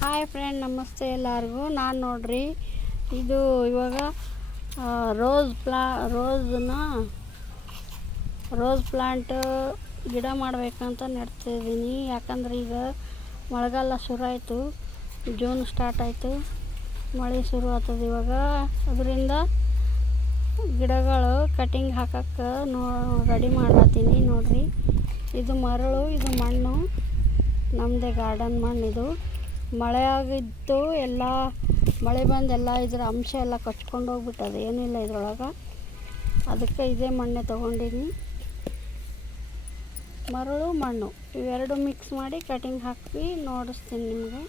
Hi friend, ನಮಸ್ತೆ ಎಲ್ಲರಿಗೂ. ನಾನು ನೋಡ್ರಿ ಇದು ಇವಾಗ ರೋಸ್ ಪ್ಲಾಂಟ್ ಗಿಡ ಮಾಡಬೇಕಂತ ನೆಡ್ತಿದ್ದೀನಿ. ಯಾಕಂದ್ರೆ ಈಗ ಮಳೆಗಾಲ ಶುರು ಆಯಿತು, ಜೂನ್ ಸ್ಟಾರ್ಟ್ ಆಯಿತು, ಮಳೆ ಶುರು ಆಗ್ತದೆ ಇವಾಗ. ಅದರಿಂದ ಗಿಡಗಳು ಕಟಿಂಗ್ ಹಾಕಕ್ಕೆ ರೆಡಿ ಮಾಡತ್ತೀನಿ. ನೋಡ್ರಿ, ಇದು ಮರಳು, ಇದು ಮಣ್ಣು, ನಮ್ಮದೇ ಗಾರ್ಡನ್ ಮಣ್ಣು. ಇದು ಮಳೆ ಆಗಿದ್ದು ಎಲ್ಲ ಮಳೆ ಬಂದೆಲ್ಲ ಇದರ ಅಂಶ ಎಲ್ಲ ಕಚ್ಕೊಂಡು ಹೋಗ್ಬಿಟ್ಟದೆ, ಏನಿಲ್ಲ ಇದ್ರೊಳಗೆ. ಅದಕ್ಕೆ ಇದೇ ಮಣ್ಣೆ ತೊಗೊಂಡಿನಿ. ಮರಳು ಮಣ್ಣು ಇವೆರಡು ಮಿಕ್ಸ್ ಮಾಡಿ ಕಟಿಂಗ್ ಹಾಕಿ ನೋಡಿಸ್ತೀನಿ ನಿಮಗೆ.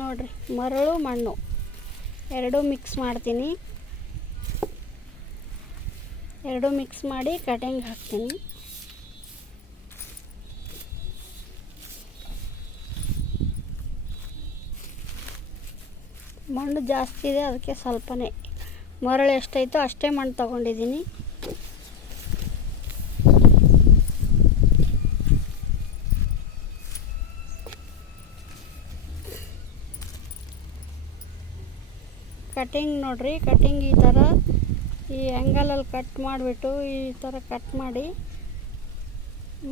ನೋಡಿರಿ, ಮರಳು ಮಣ್ಣು ಎರಡೂ ಮಿಕ್ಸ್ ಮಾಡ್ತೀನಿ. ಎರಡು ಮಿಕ್ಸ್ ಮಾಡಿ ಕಟಿಂಗ್ ಹಾಕ್ತೀನಿ. ಮಣ್ಣು ಜಾಸ್ತಿ ಇದೆ, ಅದಕ್ಕೆ ಸ್ವಲ್ಪನೇ, ಮರಳು ಎಷ್ಟೈತೋ ಅಷ್ಟೇ ಮಣ್ಣು ತಗೊಂಡಿದ್ದೀನಿ. ಕಟಿಂಗ್ ನೋಡ್ರಿ, ಕಟಿಂಗ್ ಈ ಥರ ಈ ಆ್ಯಂಗಲಲ್ಲಿ ಕಟ್ ಮಾಡಿಬಿಟ್ಟು ಈ ಥರ ಕಟ್ ಮಾಡಿ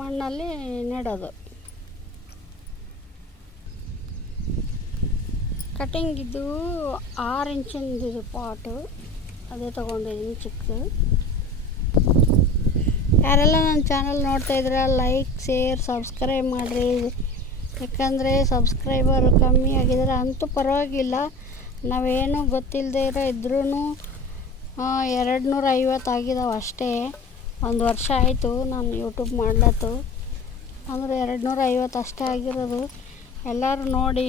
ಮಣ್ಣಲ್ಲಿ ನೆಡೋದು. ಕಟಿಂಗ್ ಇದು 6 ಇಂಚಿಂದು ಇದು ಪಾಟು, ಅದೇ ತೊಗೊಂಡಿದ್ದೀನಿ ಚಿಕ್ಕದು. ಯಾರೆಲ್ಲ ನನ್ನ ಚಾನಲ್ ನೋಡ್ತಾ ಇದ್ರೆ ಲೈಕ್, ಶೇರ್, ಸಬ್ಸ್ಕ್ರೈಬ್ ಮಾಡಿರಿ. ಯಾಕಂದರೆ ಸಬ್ಸ್ಕ್ರೈಬರ್ ಕಮ್ಮಿ ಆಗಿದ್ದಾರೆ ಅಂತೂ ಪರವಾಗಿಲ್ಲ. ನಾವೇನು ಗೊತ್ತಿಲ್ಲದೆ ಇದ್ರೂ 250 ಆಗಿದಾವೆ ಅಷ್ಟೇ. 1 ವರ್ಷ ಆಯಿತು ನಾನು ಯೂಟ್ಯೂಬ್ ಮಾಡ್ಲತ್ತು, ಅಂದರೆ 250 ಅಷ್ಟೇ ಆಗಿರೋದು. ಎಲ್ಲರೂ ನೋಡಿ,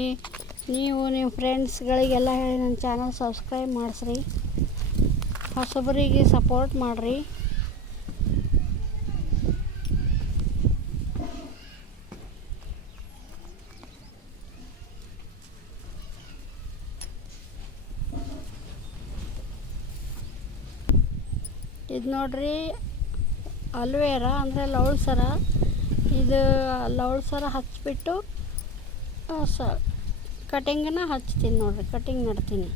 ನೀವು ನಿಮ್ಮ ಫ್ರೆಂಡ್ಸ್ಗಳಿಗೆಲ್ಲ ಹೇಳಿ ನನ್ನ ಚಾನಲ್ ಸಬ್ಸ್ಕ್ರೈಬ್ ಮಾಡಿಸ್ರಿ, ಹೊಸಬರಿಗೆ ಸಪೋರ್ಟ್ ಮಾಡಿರಿ. ಇದು ನೋಡ್ರಿ, ಅಲ್ವೇರಾ ಅಂದರೆ ಲವಳ ಸರ. ಇದು ಲವಳ ಸರ ಹಚ್ಬಿಟ್ಟು ಕಟಿಂಗನ್ನ ಹಚ್ತೀನಿ. ನೋಡ್ರಿ, ಕಟಿಂಗ್ ಮಾಡ್ತೀನಿ.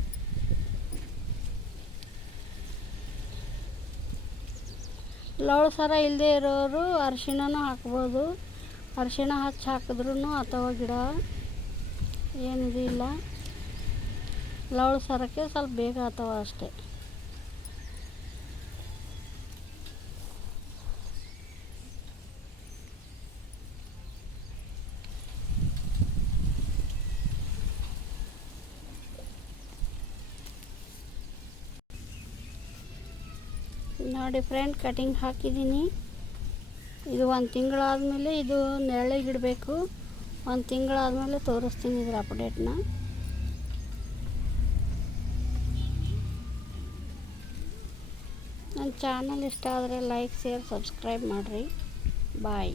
ಲವಳ ಸರ ಇಲ್ಲದೆ ಇರೋರು ಅರಿಶಿಣನೂ ಹಾಕ್ಬೋದು. ಅರಿಶಿಣ ಹಾಕಿದ್ರೂ ಅಥವಾ ಗಿಡ ಏನಿದಿಲ್ಲ. ಲವಳ ಸರಕ್ಕೆ ಸ್ವಲ್ಪ ಬೇಗ ಅಥವಾ ಅಷ್ಟೇ. ನೋಡಿ ಫ್ರೆಂಡ್, ಕಟಿಂಗ್ ಹಾಕಿದ್ದೀನಿ. ಇದು 1 ತಿಂಗಳಾದಮೇಲೆ ಇದು ನೆರಳಿಗಿಡಬೇಕು. 1 ತಿಂಗಳಾದಮೇಲೆ ತೋರಿಸ್ತೀನಿ ಇದ್ರ ಅಪ್ಡೇಟ್ನ. ನನ್ನ ಚಾನಲ್ ಇಷ್ಟ ಆದರೆ ಲೈಕ್, ಶೇರ್, ಸಬ್ಸ್ಕ್ರೈಬ್ ಮಾಡಿರಿ. ಬಾಯ್.